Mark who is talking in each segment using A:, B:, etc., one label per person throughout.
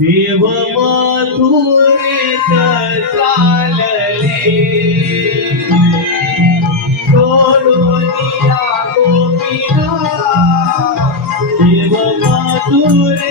A: देव मधुरे चालले सोलोनिया गोपिना देव मधुरे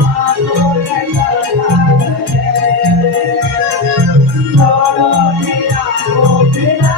A: Did